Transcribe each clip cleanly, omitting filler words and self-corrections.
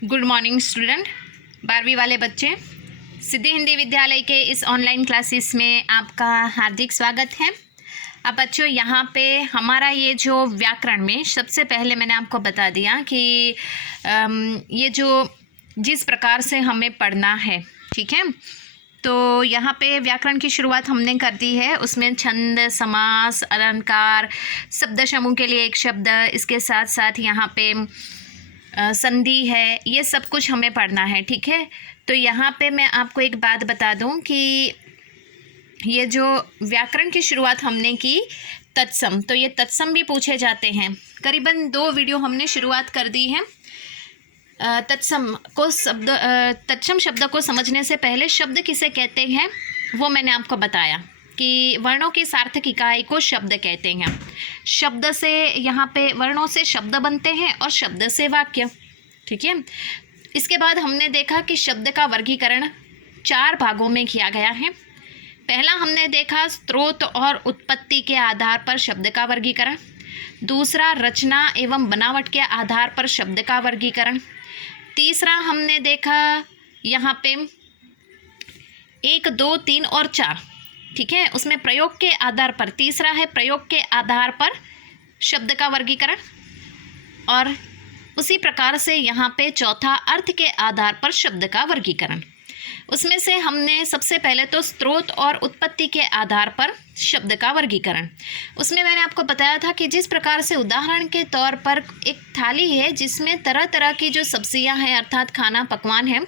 Good morning student, 12वीं वाले बच्चे, सिद्धि हिंदी विद्यालय के इस ऑनलाइन क्लासेस में आपका हार्दिक स्वागत है। अब बच्चों यहाँ पे हमारा ये जो व्याकरण में सबसे पहले मैंने आपको बता दिया कि ये जो जिस प्रकार से हमें पढ़ना है, ठीक है। तो यहाँ पे व्याकरण की शुरुआत हमने कर दी है। उसमें छंद, समास, अलंकार, शब्द समूह के लिए एक शब्द, इसके साथ साथ यहाँ पे संधि है, ये सब कुछ हमें पढ़ना है, ठीक है। तो यहाँ पे मैं आपको एक बात बता दूं कि ये जो व्याकरण की शुरुआत हमने की तत्सम, तो ये तत्सम भी पूछे जाते हैं। करीबन 2 वीडियो हमने शुरुआत कर दी है। तत्सम शब्द को समझने से पहले शब्द किसे कहते हैं वो मैंने आपको बताया कि वर्णों की सार्थक इकाई को शब्द कहते हैं। शब्द से यहाँ पे वर्णों से शब्द बनते हैं और शब्द से वाक्य, ठीक है। इसके बाद हमने देखा कि शब्द का वर्गीकरण 4 भागों में किया गया है। पहला हमने देखा स्रोत और उत्पत्ति के आधार पर शब्द का वर्गीकरण। दूसरा रचना एवं बनावट के आधार पर शब्द का वर्गीकरण। तीसरा हमने देखा यहाँ पे 1, 2, 3 और 4, ठीक है। उसमें प्रयोग के आधार पर, तीसरा है प्रयोग के आधार पर शब्द का वर्गीकरण। और उसी प्रकार से यहाँ पे चौथा अर्थ के आधार पर शब्द का वर्गीकरण। उसमें से हमने सबसे पहले तो स्रोत और उत्पत्ति के आधार पर शब्द का वर्गीकरण। उसमें मैंने आपको बताया था कि जिस प्रकार से उदाहरण के तौर पर एक थाली है जिसमें तरह तरह की जो सब्जियां हैं अर्थात खाना पकवान है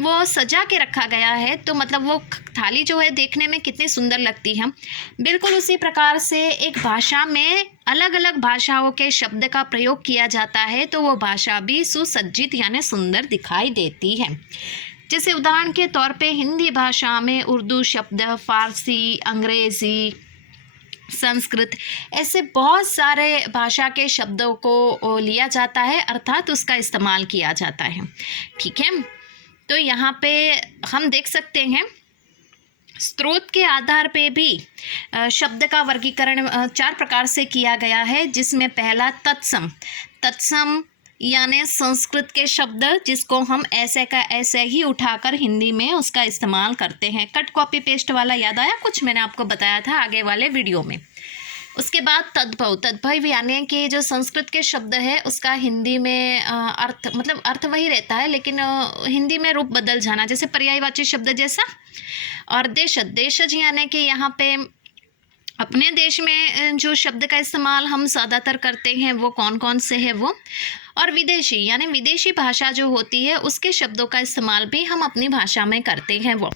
वो सजा के रखा गया है, तो मतलब वो थाली जो है देखने में कितनी सुंदर लगती है। बिल्कुल उसी प्रकार से एक भाषा में अलग अलग भाषाओं के शब्द का प्रयोग किया जाता है तो वो भाषा भी सुसज्जित यानी सुंदर दिखाई देती है। जैसे उदाहरण के तौर पे हिंदी भाषा में उर्दू शब्द, फारसी, अंग्रेज़ी, संस्कृत, ऐसे बहुत सारे भाषा के शब्दों को लिया जाता है अर्थात उसका इस्तेमाल किया जाता है, ठीक है। तो यहाँ पे हम देख सकते हैं स्रोत के आधार पे भी शब्द का वर्गीकरण 4 प्रकार से किया गया है, जिसमें पहला तत्सम यानी संस्कृत के शब्द जिसको हम ऐसे का ऐसे ही उठाकर हिंदी में उसका इस्तेमाल करते हैं। कट कॉपी पेस्ट वाला याद आया कुछ, मैंने आपको बताया था आगे वाले वीडियो में। उसके बाद तद्भव यानी कि जो संस्कृत के शब्द है उसका हिंदी में अर्थ, मतलब अर्थ वही रहता है लेकिन हिंदी में रूप बदल जाना, जैसे पर्यायवाची शब्द जैसा। और देशज यानी कि यहाँ पे अपने देश में जो शब्द का इस्तेमाल हम ज़्यादातर करते हैं वो कौन कौन से हैं वो। और विदेशी यानी विदेशी भाषा जो होती है उसके शब्दों का इस्तेमाल भी हम अपनी भाषा में करते हैं वो।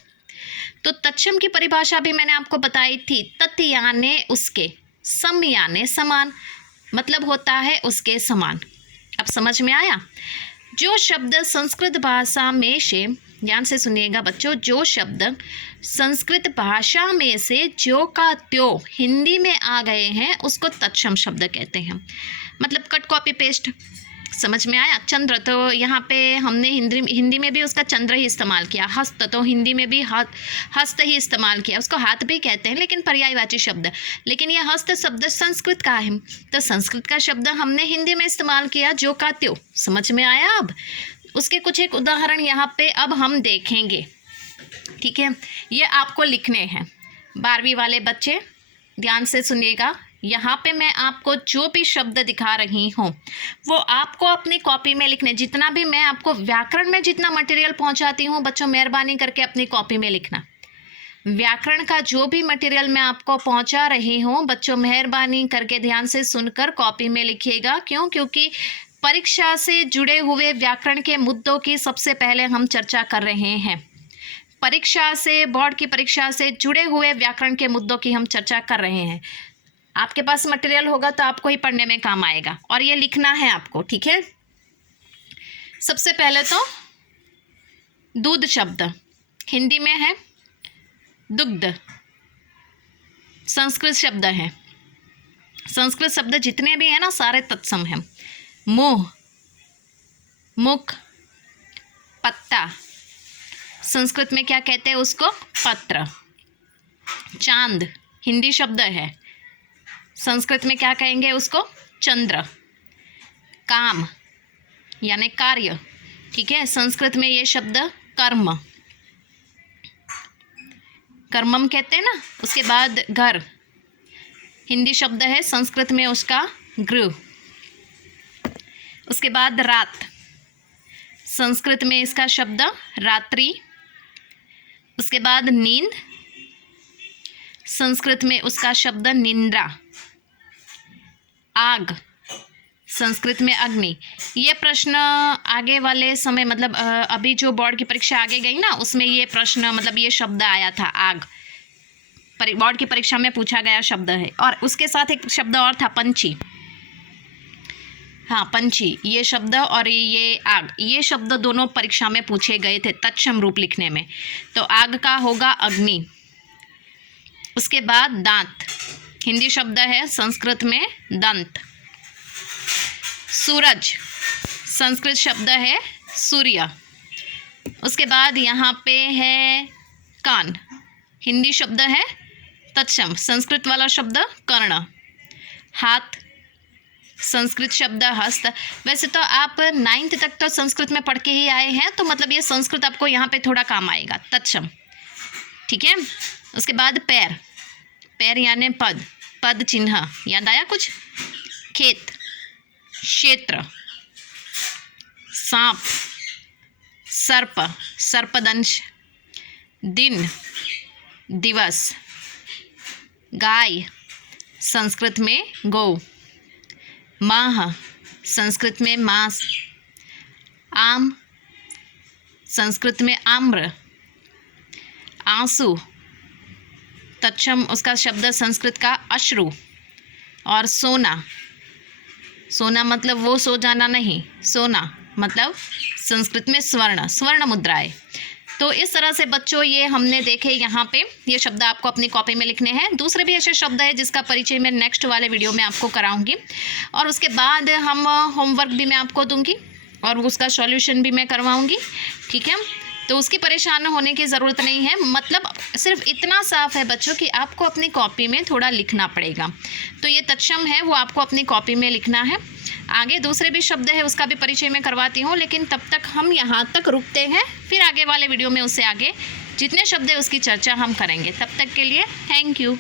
तो तत्सम की परिभाषा भी मैंने आपको बताई थी। तत् यानी उसके, सम यानी समान, मतलब होता है उसके समान। अब समझ में आया। जो शब्द संस्कृत भाषा में से, ध्यान से सुनिएगा बच्चों, जो शब्द संस्कृत भाषा में से ज्यों का त्यों हिंदी में आ गए हैं उसको तत्सम शब्द कहते हैं। मतलब कट कॉपी पेस्ट, समझ में आया। चंद्र, तो यहाँ पे हमने हिंदी में भी उसका चंद्र ही इस्तेमाल किया। हस्त, तो हिंदी में भी हस्त ही इस्तेमाल किया, उसको हाथ भी कहते हैं लेकिन पर्यायवाची शब्द। लेकिन यह हस्त शब्द संस्कृत का है तो संस्कृत का शब्द हमने हिंदी में इस्तेमाल किया, ज्यों का त्यों। समझ में आया। अब उसके कुछ एक उदाहरण यहाँ पे अब हम देखेंगे, ठीक है। ये आपको लिखने हैं। 12वीं वाले बच्चे ध्यान से सुनिएगा। यहाँ पे मैं आपको जो भी शब्द दिखा रही हूँ वो आपको अपनी कॉपी में लिखने। जितना भी मैं आपको व्याकरण में जितना मटेरियल पहुँचाती हूँ बच्चों, मेहरबानी करके अपनी कॉपी में लिखना। व्याकरण का जो भी मटेरियल मैं आपको पहुँचा रही हूँ बच्चों, मेहरबानी करके ध्यान से सुनकर कॉपी में लिखिएगा। क्यों? क्योंकि परीक्षा से जुड़े हुए व्याकरण के मुद्दों की सबसे पहले हम चर्चा कर रहे हैं। परीक्षा से, बोर्ड की परीक्षा से जुड़े हुए व्याकरण के मुद्दों की हम चर्चा कर रहे हैं। आपके पास मटेरियल होगा तो आपको ही पढ़ने में काम आएगा और ये लिखना है आपको, ठीक है। सबसे पहले तो दूध शब्द हिंदी में है दुग्ध, संस्कृत शब्द है। संस्कृत शब्द जितने भी हैं ना सारे तत्सम हैं। मुंह, मुख, पत्ता, संस्कृत में क्या कहते हैं उसको? पत्र। चांद हिंदी शब्द है, संस्कृत में क्या कहेंगे उसको? चंद्र। काम यानी कार्य, ठीक है। संस्कृत में ये शब्द कर्म, कर्मम कहते हैं ना। उसके बाद घर, हिंदी शब्द है, संस्कृत में उसका गृह। उसके बाद रात, संस्कृत में इसका शब्द रात्रि। उसके बाद नींद, संस्कृत में उसका शब्द निंद्रा। आग, संस्कृत में अग्नि। ये प्रश्न आगे वाले समय मतलब अभी जो बोर्ड की परीक्षा आगे गई ना, उसमें ये प्रश्न मतलब ये शब्द आया था आग, बोर्ड की परीक्षा में पूछा गया शब्द है। और उसके साथ एक शब्द और था पंछी, हाँ पंछी, ये शब्द और ये आग, ये शब्द दोनों परीक्षा में पूछे गए थे तत्सम रूप लिखने में। तो आग का होगा अग्नि। उसके बाद दांत, हिंदी शब्द है, संस्कृत में दंत। सूरज, संस्कृत शब्द है सूर्य। उसके बाद यहाँ पे है कान, हिंदी शब्द है तत्सम, संस्कृत वाला शब्द कर्ण। हाथ, संस्कृत शब्द हस्त। वैसे तो आप 9th तक तो संस्कृत में पढ़ के ही आए हैं, तो मतलब ये संस्कृत आपको यहाँ पे थोड़ा काम आएगा, तत्सम, ठीक है। उसके बाद पैर, पैर यानी पद, पद चिन्ह, याद आया कुछ। खेत, क्षेत्र। सांप, सर्प, सर्पदंश। दिन, दिवस। गाय, संस्कृत में गौ। माह, संस्कृत में मास। आम, संस्कृत में आम्र। आंसू, तत्सम उसका शब्द संस्कृत का अश्रु। और सोना, सोना मतलब वो सो जाना नहीं, सोना मतलब संस्कृत में स्वर्ण, स्वर्ण मुद्राएं। तो इस तरह से बच्चों ये हमने देखे यहाँ पे, ये शब्द आपको अपनी कॉपी में लिखने हैं। दूसरे भी ऐसे शब्द है जिसका परिचय मैं नेक्स्ट वाले वीडियो में आपको कराऊंगी। और उसके बाद हम होमवर्क भी मैं आपको दूंगी और उसका सॉल्यूशन भी मैं करवाऊंगी, ठीक है। तो उसकी परेशान होने की ज़रूरत नहीं है, मतलब सिर्फ इतना साफ है बच्चों कि आपको अपनी कॉपी में थोड़ा लिखना पड़ेगा। तो ये तत्सम है वो आपको अपनी कॉपी में लिखना है। आगे दूसरे भी शब्द है उसका भी परिचय मैं करवाती हूँ, लेकिन तब तक हम यहाँ तक रुकते हैं, फिर आगे वाले वीडियो में उससे आगे जितने शब्द है उसकी चर्चा हम करेंगे। तब तक के लिए थैंक यू।